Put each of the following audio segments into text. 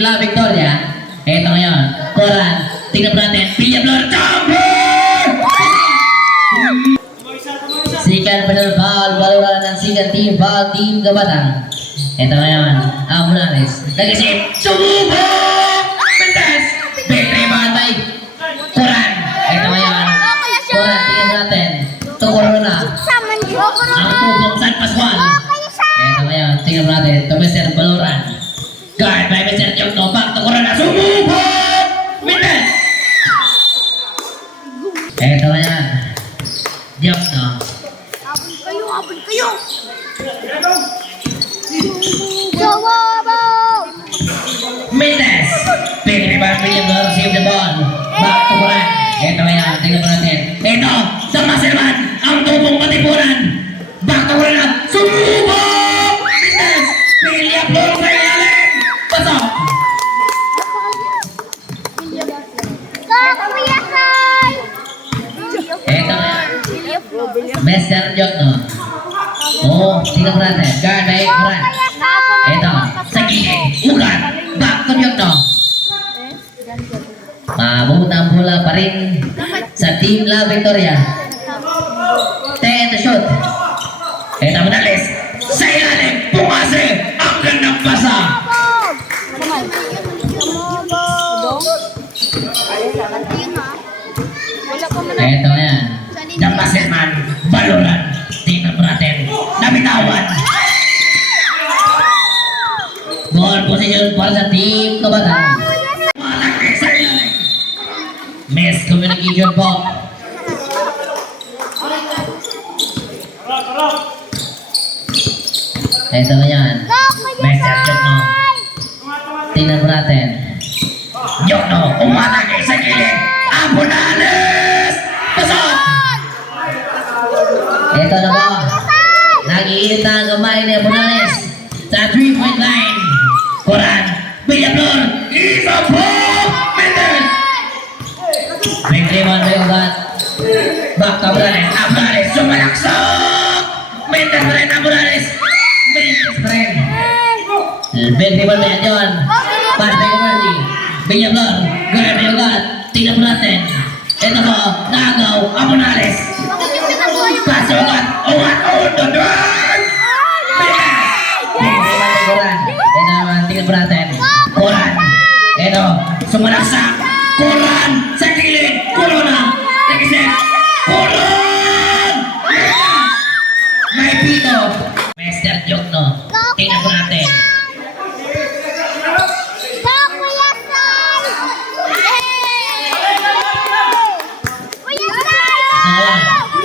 La Victoria. Ito ngayon. Koran. Tingnan po natin. Villablor. Jumper! Second penal foul. Baluran ng second team foul. Team Gabatang. Ito ngayon. Ambulanes. Nag-isip. Sumubok! Mendes! Victory bantay. Koran. Ito ngayon. Koran. Tingnan po natin. Tukuro na. Ang tubong San Pascual. Ito ngayon. Tingnan po natin. Ito Mr. Baluran. Guard by Mr. Jokno, back to Corona, sumubok! Mendes! Eto na yan. Jokno. Abon kayo! Jawabo! Mendes! Pwede ba William Lord save the ball? Back to Corona. Eto na yan, tingnan po natin. Eto, sa Maserman, ang tubong patipunan. Back to Corona, sumubok! Mendes! William Lord sa ilalim! Pasok! Eto na. Mr. Jokno. Oo, tingnan po natin. Guard by Kuran. Eto, sa gilid. Ugat. Back to Jokno. Mabuta ang bola pa rin sa Team La Victoria. 10 to shoot. Eto Morales. Sa ilalim. Pumase. Ang gandang pasa. Eto na yan. Dampaselman, Baluran. Tingnan po natin. Nabitawan. Ball position para sa Team Kabatang. Malaki sa ilalim. Miss communication po. Eto na yan. Mr. Jokno. Tingnan po natin. Jokno, umatake sa gilid. Ambulanes! Pasok! Ito na po. Nag-iinit na ang kamay ni Ambulanes sa 3-point line. Koran, Villablor, isa po! Mendes! Victory one by Ugat. Back to Ambulanes. Ambulanes, sumalaksak! Mendes pa rin, Ambulanes! Mendes pa rin. Victory one by Adyon. Pass by Ugardi. Villablor, guard by Ugat. Tingnan po natin. Ito po, nagaw, Ambulanes. Pass by Ugat. Ugat, Udodon! Koran. Ito naman, tingnan po natin. Koran. Ito, sumalaksak. Koran sa gilid. Corona. Nag-isip. Koran! May pito. Mr. Jokno. Tingnan po natin.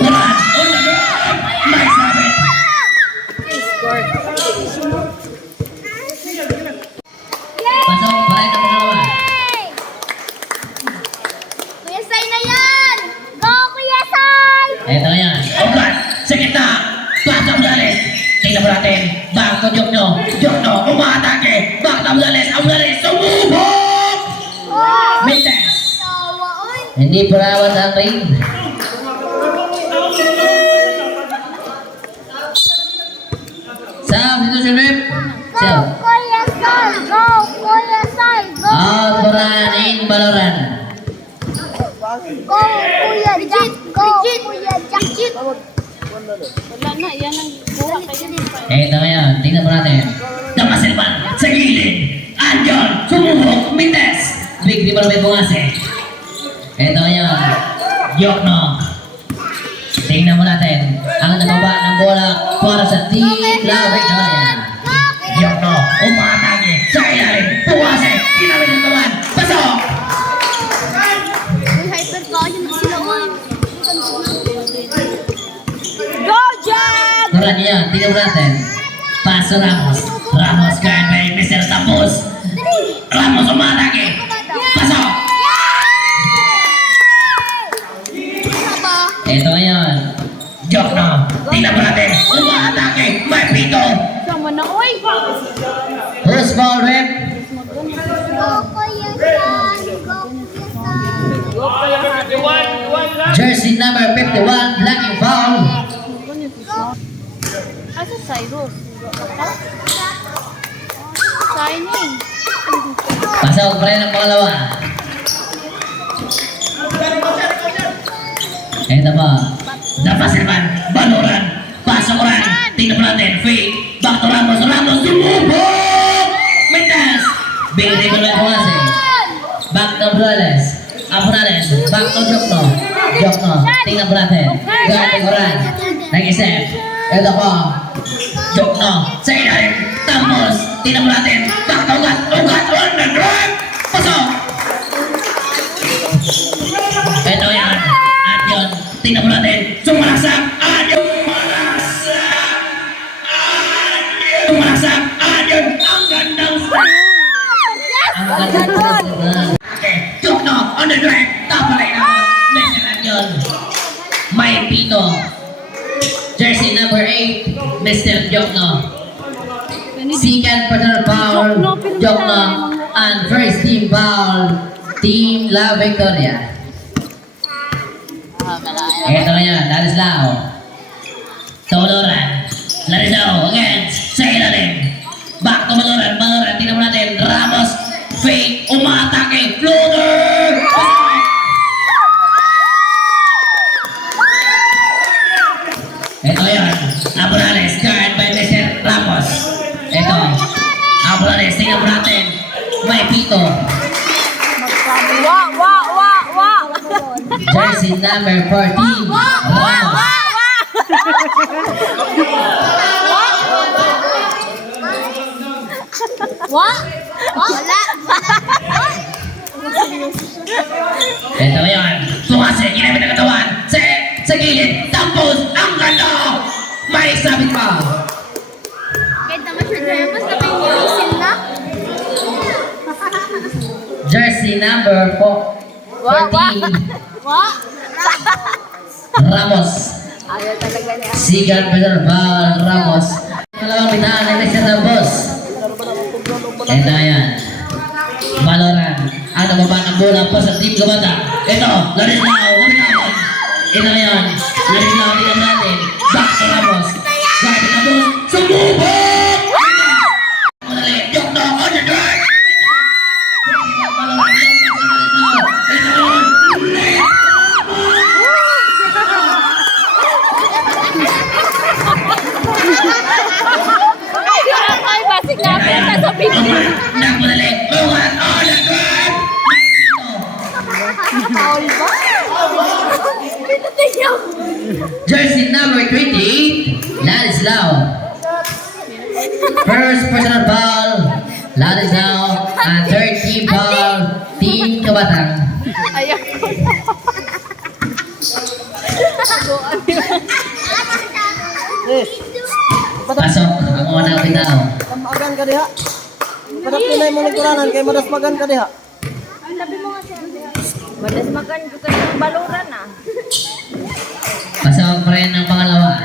Koran. Udodon! May sabit. Pasok, balik ang pangalawa. Kuya Sai na yan! Go, Kuya Sai! Ito na yan. Ugat! Sa kita! Pasok Ambulanes! Tingnan mo natin. Back to Jokno. Jokno, umatake! Back to Ambulanes! Ambulanes, sumubok! Mendes! Hindi parawat ang ring. Substitution rep. Go, Kuya Sai! Go, Kuya Sai! Go! Out Koran in Baluran. Go, Kuya Jack! Go, Kuya Jack! Wala na, yan ang buha kayo. Ito ngayon, tingnan mo natin. Dapaselman sa gilid. Andyon, sumubok, Mendes. Big di pa may bungase. Ito ngayon, Jokno. Tingnan mo natin. Ang nababa ng bola para sa Team La Victoria. Jokno, umatake sa ilalim. Bungase, ginamit ng kawan. Pasok! Hyper ka, yun na sila mo. Go, Jack! Koran niya, tingnan mo natin. Paso Ramos. Ramos guard by Mr. Tapos. Ramos umatake. Pasok! Ito ngayon. Jokno. Tingnan mo natin. Umatake. May pito. Sama na, oy! Who's ball rep? Go, Kuya Sai! Go, Kuya Sai! Jersey number 51, blocking foul. Asa Cyrus? Signing. Pasok pa rin ang pangalawa. Ito po. Dapat naman. Baluran. Pasok rin. Tingnan po natin. Fake. Back to Ramos. Ramos. Sumubok! Mendes. Bigay ko lang po kasi. Back to Morales. Morales. Back to Jokno. Jokno. Tingnan po natin. Gawin ko rin. Nag-isip. Ito po. Jokno. Sa ilalim. Tapos. Tingnan mo natin. Back to Ugat. Ugat on the drive. Pasok. Ito yan. At yun. Tingnan mo natin. Sumalaksak. At yun. Sumalaksak. At yun. Ang gandang ang gandang okay. Jokno on the drive. Tapalay na. Messi at yun. May pito. Jersey number 8. Mr. Jokno. Second personal foul, Jokno, and first team foul, Team La Victoria. Ito ngayon, Ladislao. Toloran. Ladislao against sa ilalim. Back to Maloran. Maloran, tingnan mo natin. Ramos, fake, umatake, floater! Ito yan, Morales, guard by Mr. Ramos. Ito, Morales, tingnan mo natin. May pito. Jersey number 14, Ramos. Ito ngayon, tumasi, ginamit ang katawan. Sa gilid, tampos, ang ganda! May sabit pa. Kahit naman siya dyan, basta may whistle na. Jersey number 14, Ramos. Sigan Pedro Val Ramos. Malawang pinaan ni Mr. Ramos. Ito yan. Valoran. Ano ba ng bola pa sa team Gabata? Ito, Ladislao, kapitawan. Ito yan. Ladislao, tingnan natin. Back to Ramos. Sabi na po, sumubok! Madali, Jokno on the drive! Jersey number 28, Ladislao. First personal foul, Ladislao, and third team foul, Team Kabatang. Pasok, ang unang bitaw. Magan ka diha. Kadap tunay mo nagkuranan kay madas magan ka diha. Madas makan juga ng baluran ah. Pasok pa rin ang pangalawa.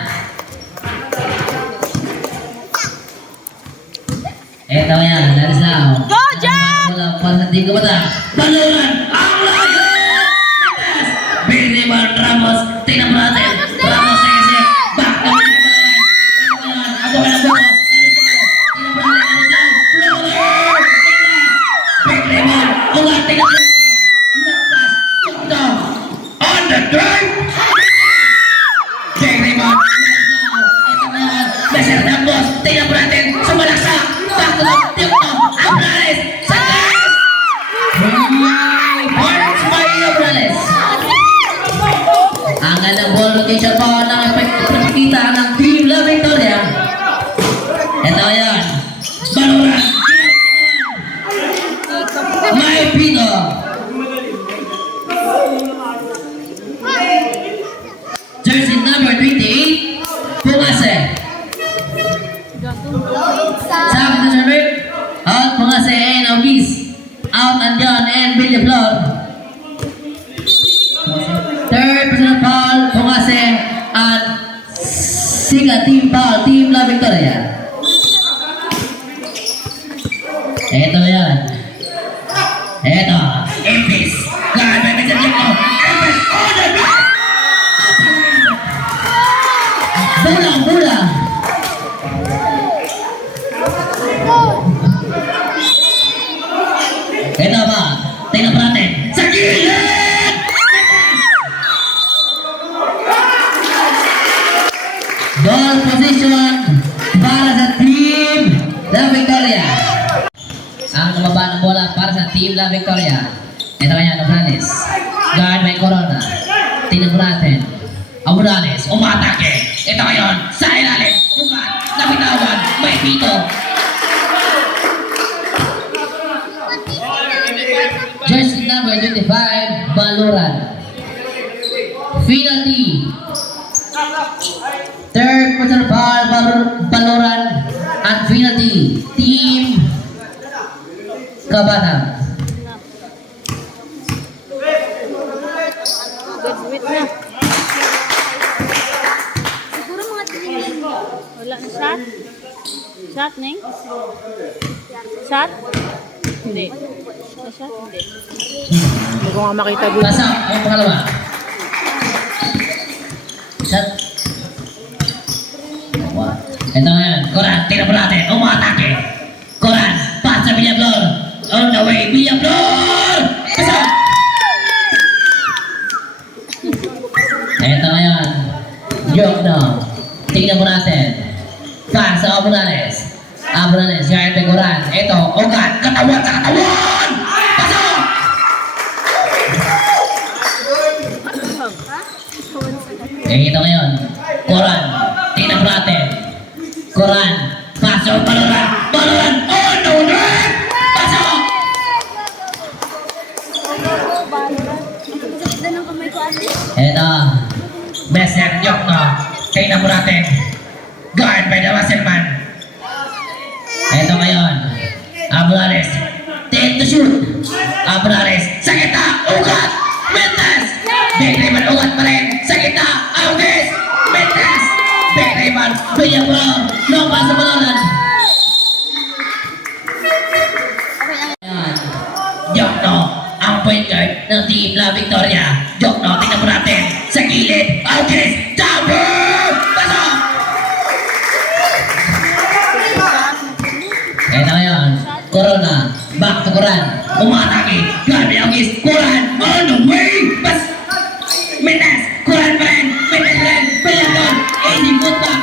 Ito yan, Ladislao. Go, Jack! Wala pa sa Team Kabatang. Baluran, ang layo! Biniman Ramos, tingnan mo natin. Ramos sa kasi, back to Baluran. Ito yan, ako na po. Biniman, ulat, tingnan mo natin. On the drive! Biniman, ito na yan. Mr. Ramos, tingnan mo natin. Sumalaksa, back to the team to Morales. Sa gas! Points by Morales. Ang gandang ball rotation po ng pagkikita ng Team La Victoria. Ito yan. Baluran. May pito. Jersey number 28. Pumase. Sabi na Sherman. Out Pumase and Augis. Out and John and Villaflor. Third personal foul, Pungase at Siga team foul, Team La Victoria. Ito yan. Ito, Empis. Grabe, may sadyang ko. Empis, oh the God! Bulang, bulang. Ito ba? Tingnan po natin. Sa gilid! Ball position para sa Team La Victoria. Ang lumaba ng bola para sa Team La Victoria. Ito kanya, Morales. Guard by Corona. Tingnan po natin. Ang Morales, umatake. Ito ngayon, sa ilalim. Ugat, nabitawan, may pito. Jersey number 25, Baloran. Penalty. Third personal foul, Baloran. At penalty, Team Kabatang. Graduate na. Siguro mga tingin. Wala na shot? Shot, Ning? Shot? Hindi. Na shot? Hindi. Hindi ko nga makita dito. Pasok ang pangalawa. Shot. Ito ngayon, Coran, tingnan mo natin, umatake. Coran, pass sa Villablor. On the way, Villablor! Pasok! Ito ngayon, joke no. Tingnan mo natin. Pass sa Abunales. Abunales, guard by Coran. Ito, ugat, katawan sa katawan! Pasok! Ito ngayon, Coran, tingnan mo natin. Coran, pasok, Baloran, Baloran, on the way! Pasok! Ito, Messer, joke no. Tingnan mo natin. Guard by the Wasserman. Ito ngayon, Abunales, take to shoot. Abunales, sa kita, ugat, Mendes! Big Ribbon, ugat pa rin, sa kita, August, Mendes! Big Ribbon, Villablor, long pass sa Baloran. Ayan, joke no. Ang point guard ng Team La Victoria. Joke no, tingnan mo natin. Sa gilid, August, jumper! Pasok! Ito ngayon, Corona, back to Coran, umatake, Garby August, Coran, on the way, pas, Mendes, Coran pa rin, Mendes pa rin, Villablor, easy foot back.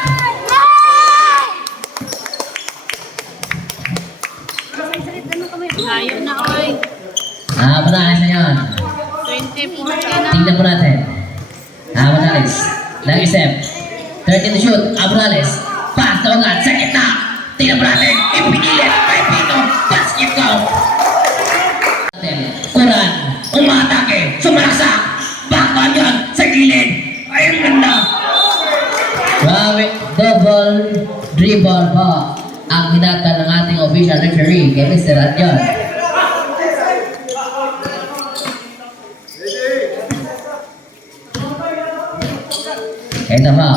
Layo na, oy. Abunales na yun. 20-40 na. Tingnan po natin. Abunales, nag-isip, 13 to shoot, Abunales, pass na ugat, sa gitna, tingnan po natin, ipinilit, may pito, basket go. Coran, umatake, sumalaksak, backdown yun, sa gilid, ay ang ganda. Grabe, double dribble po ang hinatan ng ating official referee kay Mr. Adjon. Ito po,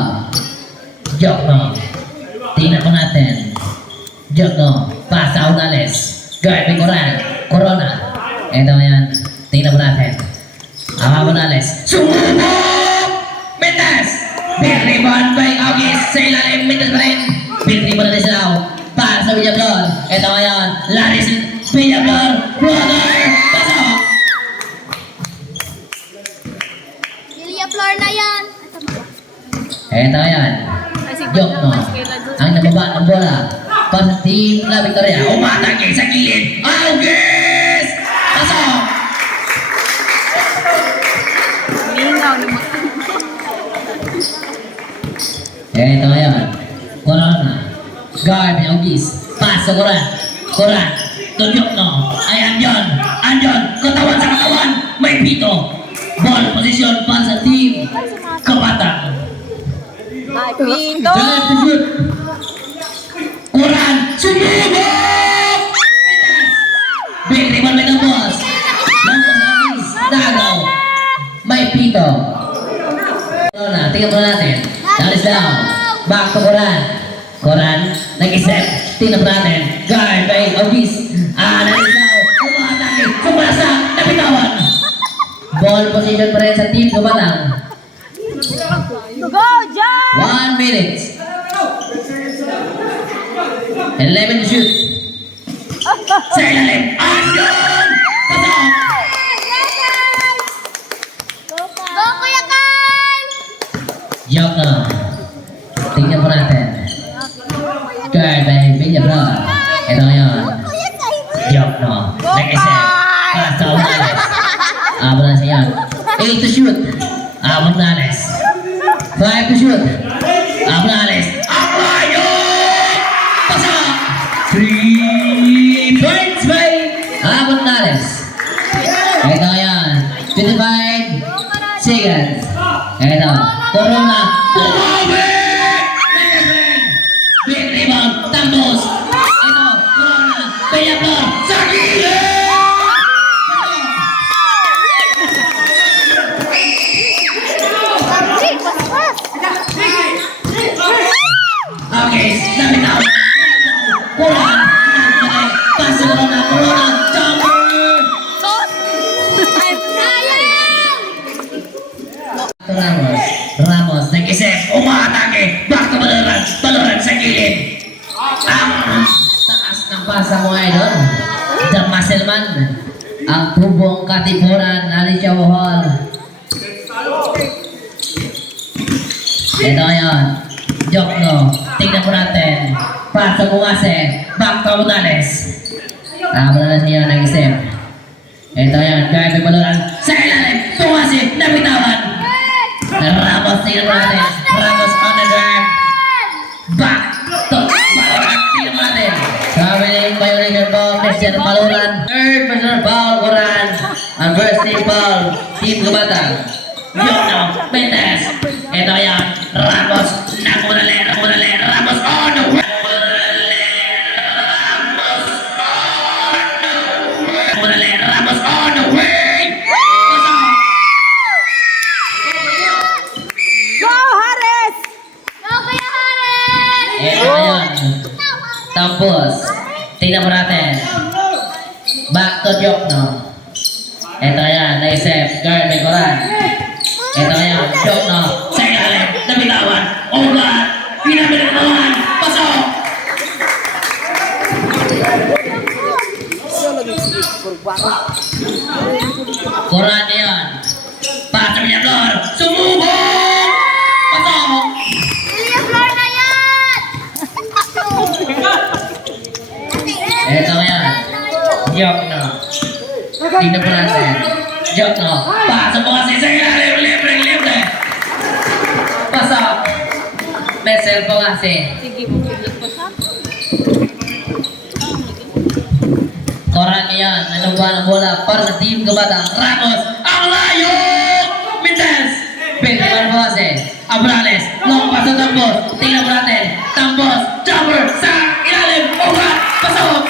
joke no. Tingnan po natin. Joke no, pass sa Aunales. Guard by Coran, Corona. Ito ngayon, tingnan po natin. Ang Aunales, sumubok! Mendes! Big rebound by August sa ilalim, Mendes pa rin. Big rebound na siya. Pass sa Villablor. Ito ngayon, Laris Villablor, brother! Pasok! Villablor na yan. Ito yan. Joke no. Ang nababa ng bola. Para sa Team La Victoria. Umatake sa gilid. August! Pasok! Lingaw ni mo. Ito yan. Corona. Guard ni August. Pass sa Coran. Coran. Tudyok no. Ay andyan. Andyan. Katawan sa katawan. May pito. Ball position para sa Team Kabatang. Ay, pito. Drive to shoot. Coran, sumubok! Big rebound by the boss. Lampos Amis, Dagaw. May pito. Ano na, tingnan mo natin. Dalis down. Back to Coran. Coran, nag-isip. Tingnan mo natin. Guard by August. Dalis down. Umatake. Sumasa. Napitawan. Ball position pa rin sa Team Kabatang. Go, Jan! 1 minute. 11 to shoot. Sa ilalim. Andyan! 8 to shoot. Morales. 5 to shoot. Morales. Ang layo! Pasok! 3 points by Morales. Ito yan. 25 seconds. Ito. Corona. Umawi! Big rebound. Tambos. Ito. Corona. Payaplo. Sa gilid! Okay, lapit na. Corona. Pasok Corona. Corona. Jumper. Ramos, nag-isip, umatake, back to Baloran sa gilid. Ang taas ng pasa mo idol, The Muscle Man, ang tubong katipunan, Alicia Bohol. Ito ngayon, Jokno, tingnan po natin, pasa bumase, back to Morales. Morales niya nag-isip. Ito yan, kaya Baloran, sa ilalim, bumase, nabitawan. Ramos tingnan natin. Ramos on the drive. Back to Baloran. Tingnan natin. Traveling violation ball. Mr. Baloran. Third personal foul. Coran. And first team foul. Team Gumata. Yono. Mendez. Ito yan. Ramos. Namunali. Ramos on the way. Ramos on the way. Ito yun. Tapos, tingnan mo natin. Back to Jokno. Ito yan, naisip. Guard, may Coran. Ito yan, Jokno. Sa ilalim, nabitawan. Ugat. Pinabilituhan. Pasok. Coran niya yan. Pasok niya, Flor. Sumubok. Pasok. Ito yan. Jokno. Tingnan po natin. Jokno. Pasok mo kasi sa ilalim. Libre. Pasok. May cellphone kasi. Sige, bubigyan ko sa. Koran yan. Nanubuhan ang bola para sa team Gumata. Ramos. Ang layo! Mendez. Pagkaman po kasi. Morales. Long pass sa Tambos. Tingnan po natin. Tambos. Jumper. Sa ilalim. Ugat. Pasok.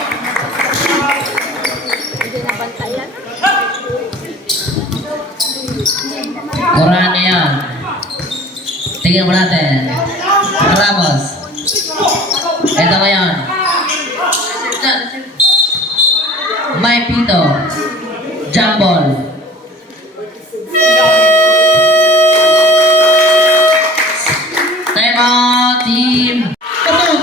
Koran yan. Tingnan mo natin. Ramos. Ito ngayon. May Pito. Jambol. Time out, team. Pasok.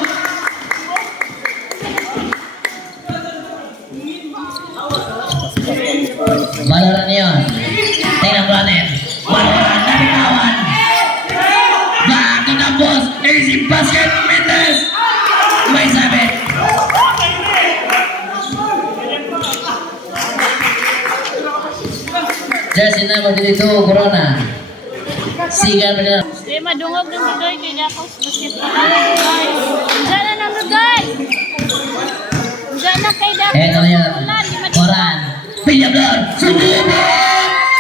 Baloran yun. Tingnan mo natin. Baloran, nabitawan. Back to Tambos. Easy basket. Mendez. May sabit. Jersey number 22, Corona. Sigan pa nila. Di madungog ng Dudoy kay Jakos basketball. Guys, diyan na ng Dudoy. Diyan na kay Jakos. Eto na yun. Coran. Villablor. Sumubok.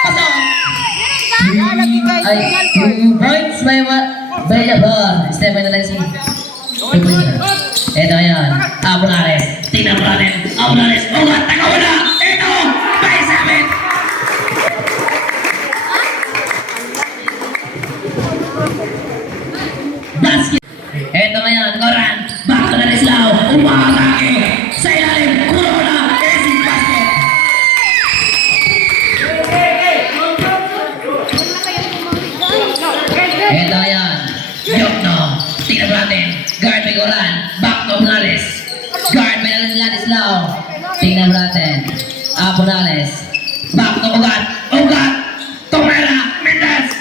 Pasok. Ay, 2 points by Villablor. Step by na lang si. 2 points na. Eto yan. Morales. Tingnan mo natin. Morales. Ugat. Tagawala. Ito. May sabit. Basket. Ito ngayon, Coran. Back to Ladislao. Umatake. Sa ilalim. Corona. Easy basket. Ito yan. Jokno. Tingnan mo natin. Guard may Coran. Back to Morales. Guard may Ladislao. Tingnan mo natin. Morales. Back to Ugat. Ugat. Tomera. Mendez.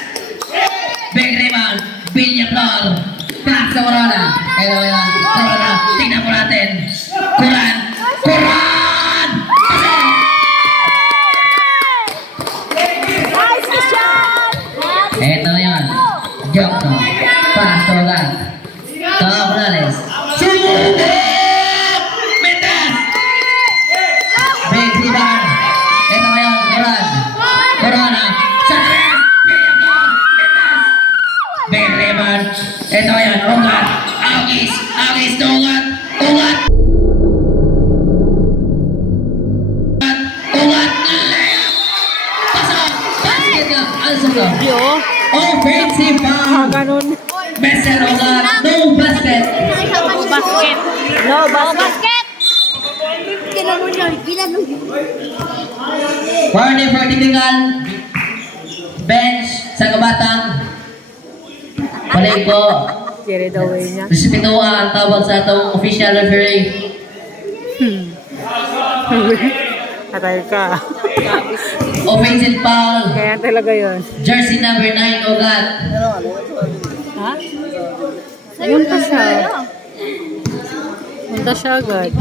Big rebound. Villablor. Back sa Corona. Ito yan. Corona. Tingnan mo natin. Coran. Coran! Pasok! Nice shot! Alsugo. Yo. Offensive foul. Ganun. Messer Ogat. No basket. Basket. No, Oh, basket. basket. Corner for typical. Bench sa kabatang. Balik po. Carry the way niya. Respeto ang tawag sa atong official referee. Atay ka. Offensive foul. Kaya talaga yun. Jersey number 9, Ogat. Ha? Punta siya. Punta siya agad.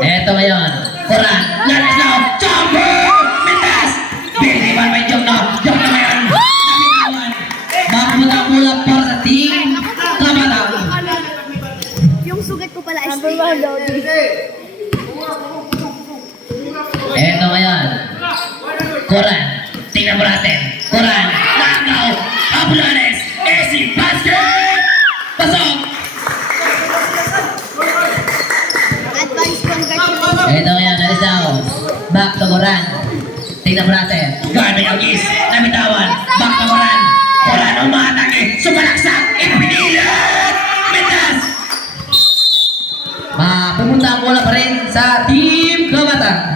Eto ngayon. Koran. Lalis na. Jumper! Mendes! Biniban may jump na. Jump na ngayon. Nabitawan. Mapumunta para sa team. Kabatang. Yung sugat ko pala is Eto ngayon. Koran. Tingnan mo natin. Koran. Langaw. Abulanes. Easy basket! Pasok! advance congratulations. Eto ngayon. Lalis na. Back to Koran. Tingnan mo natin. Guard may agis. Nabitawan. Back to Koran. Koran umatake. Sumalaksak. Ipinilit. Mendes! Pumunta ang bola pa rin sa Team Kabatang.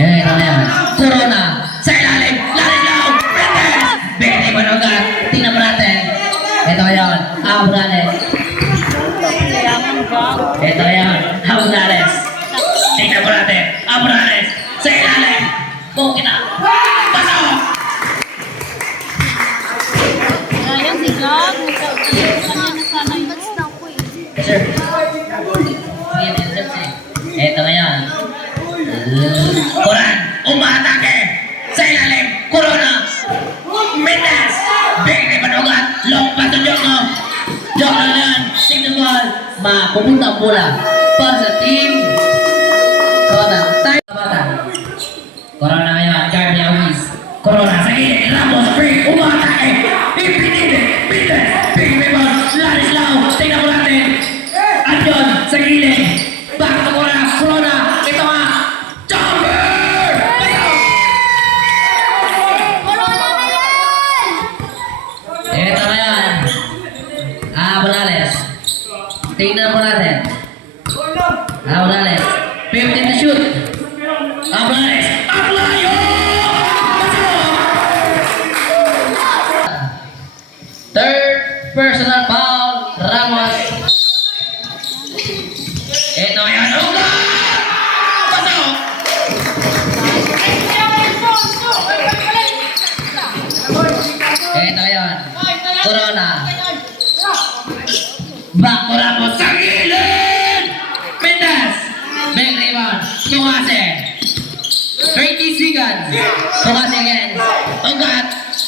Ito na yan. Corona. Sa ilalim. Lalim daw. Mendes. Bene Manogat. Tingnan mo natin. Ito yan. Abrales. Ito yan. Abrales. Tingnan mo natin. Abrales. Sa ilalim. Bukit na. Pasok! Sayang si Gag. Kanya na sana yun. Sir. Sige, sir. Ito ngayon. Koran, umatake! Sa ilalim, Corona! Mendes! Big na Manogat! Long pass to Joko! Joko na yan! Take the ball! Pupunta ang bola para sa team Kabatang. Tayo Kabatang. Corona ngayon, Garby Awis. Corona sa gilid, Ramos, free, umatake! Ipinili, Mendes! Big rebound, Ladislaw! Tingnan mo natin! Andyon, sa gilid! Back to Corona! Corona! Ito nga! Jumper! Ito na yan! Abunales. Tingnan mo natin. Abunales. 15 to shoot. Abunales. Ang layo! Third personal foul. Ramos. Ito yan. Ugat! Pasok! Ito yan. Corona. Back to Ramos sa gilid! Mendes! Back rebound. Tungase. 30 seconds. Tungase again. Ugat.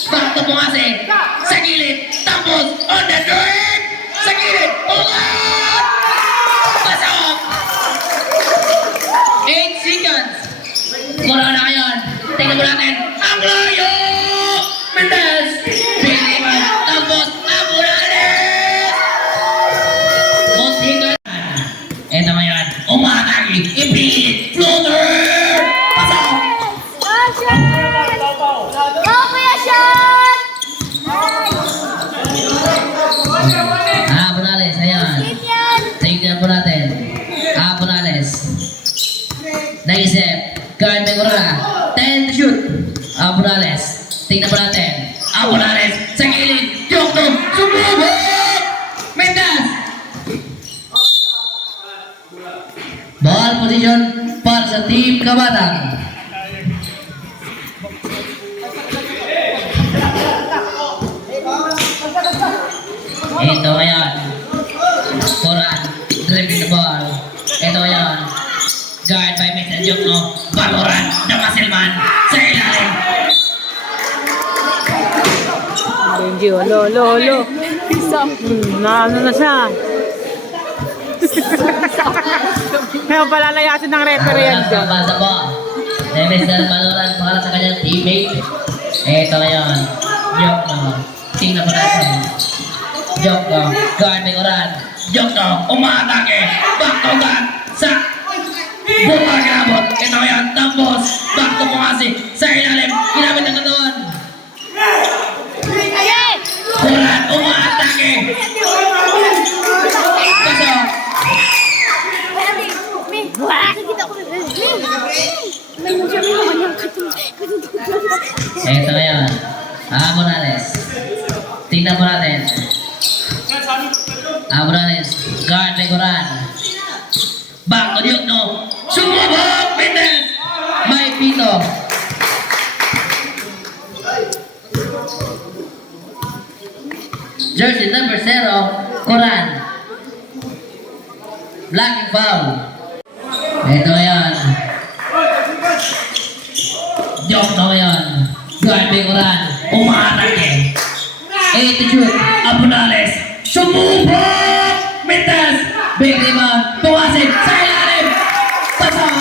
Back to Tungase. Sa gilid. Tapos on the drive. Sa gilid. Ugat! Pasok! 8 seconds. Corona ngayon. Tingnan mo natin. Ang layo! Mendes! Back rebound. Tapos Abunales! Muntikan. Ito ngayon. Umatake. Ipilit. Floater! Pasok! Go, Kuya Sean! Abunales. Ayan. Yan! Tingnan po natin. Abunales. Naisip. Guard may Corona. 10 to shoot. Abunales. Tingnan po natin. Abunales. Sa gilid. Joko. Sumubok! Mendes! Ball position para sa Team Kabatang. Ito ngayon. Koran. Dribbling the ball. Ito ngayon. Guard by Mr. Jokno. Baluran. Damasilman. Sa ilalim. Benji, lo. Ano na siya? Ngayon palalayasin ng referee yan dyan. Pasa po. Mr. Baluran para sa kanyang teammate. Ito ngayon. Jokno. Tingnan po natin. Jokno. Guard by Koran. Jokno, umatake. Back to God. Sa bumagalabot. Ito yan, tapos. Back to Kumasi. Sa ilalim. Ginamit ang katawan. Kuran, umatake. Kaso. Ito na yan. Morales. Tingnan mo natin. Morales. Guard ni Kuran. Back to Jokno. Sumubok! Fitness! May pito. Jersey number 0, Kuran. Blocking foul. Ito ngayon. Jokno ngayon. Guard ni Kuran. Umatake. Attitude. Morales. Sumubok! Fitness! Big rebound. Tuwasin. Sa ilalim. Pasok.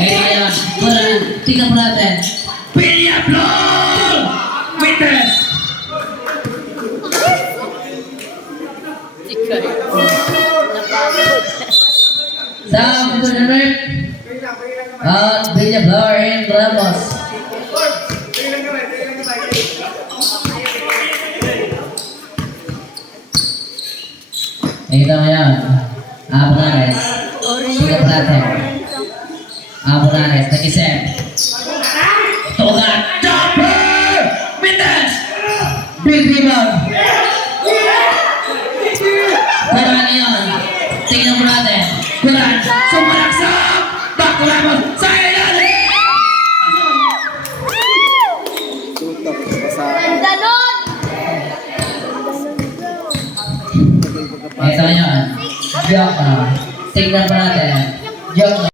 Ayan, Kuran, tingnan mo natin. Pilya Flor! Witness! Sa to the right. Pilya Flor and Ramos. Ito ngayon. Morales. Tingnan mo natin. Morales, nag-isip. Tugan, jumper! Witness! Big rebound. Kuran yun. Tingnan mo natin. Kuran, sumalaksak! Back to Ramos, sa ilalim! Tutok. Basta. Ito yun. Joke. Tingnan mo natin. Joke.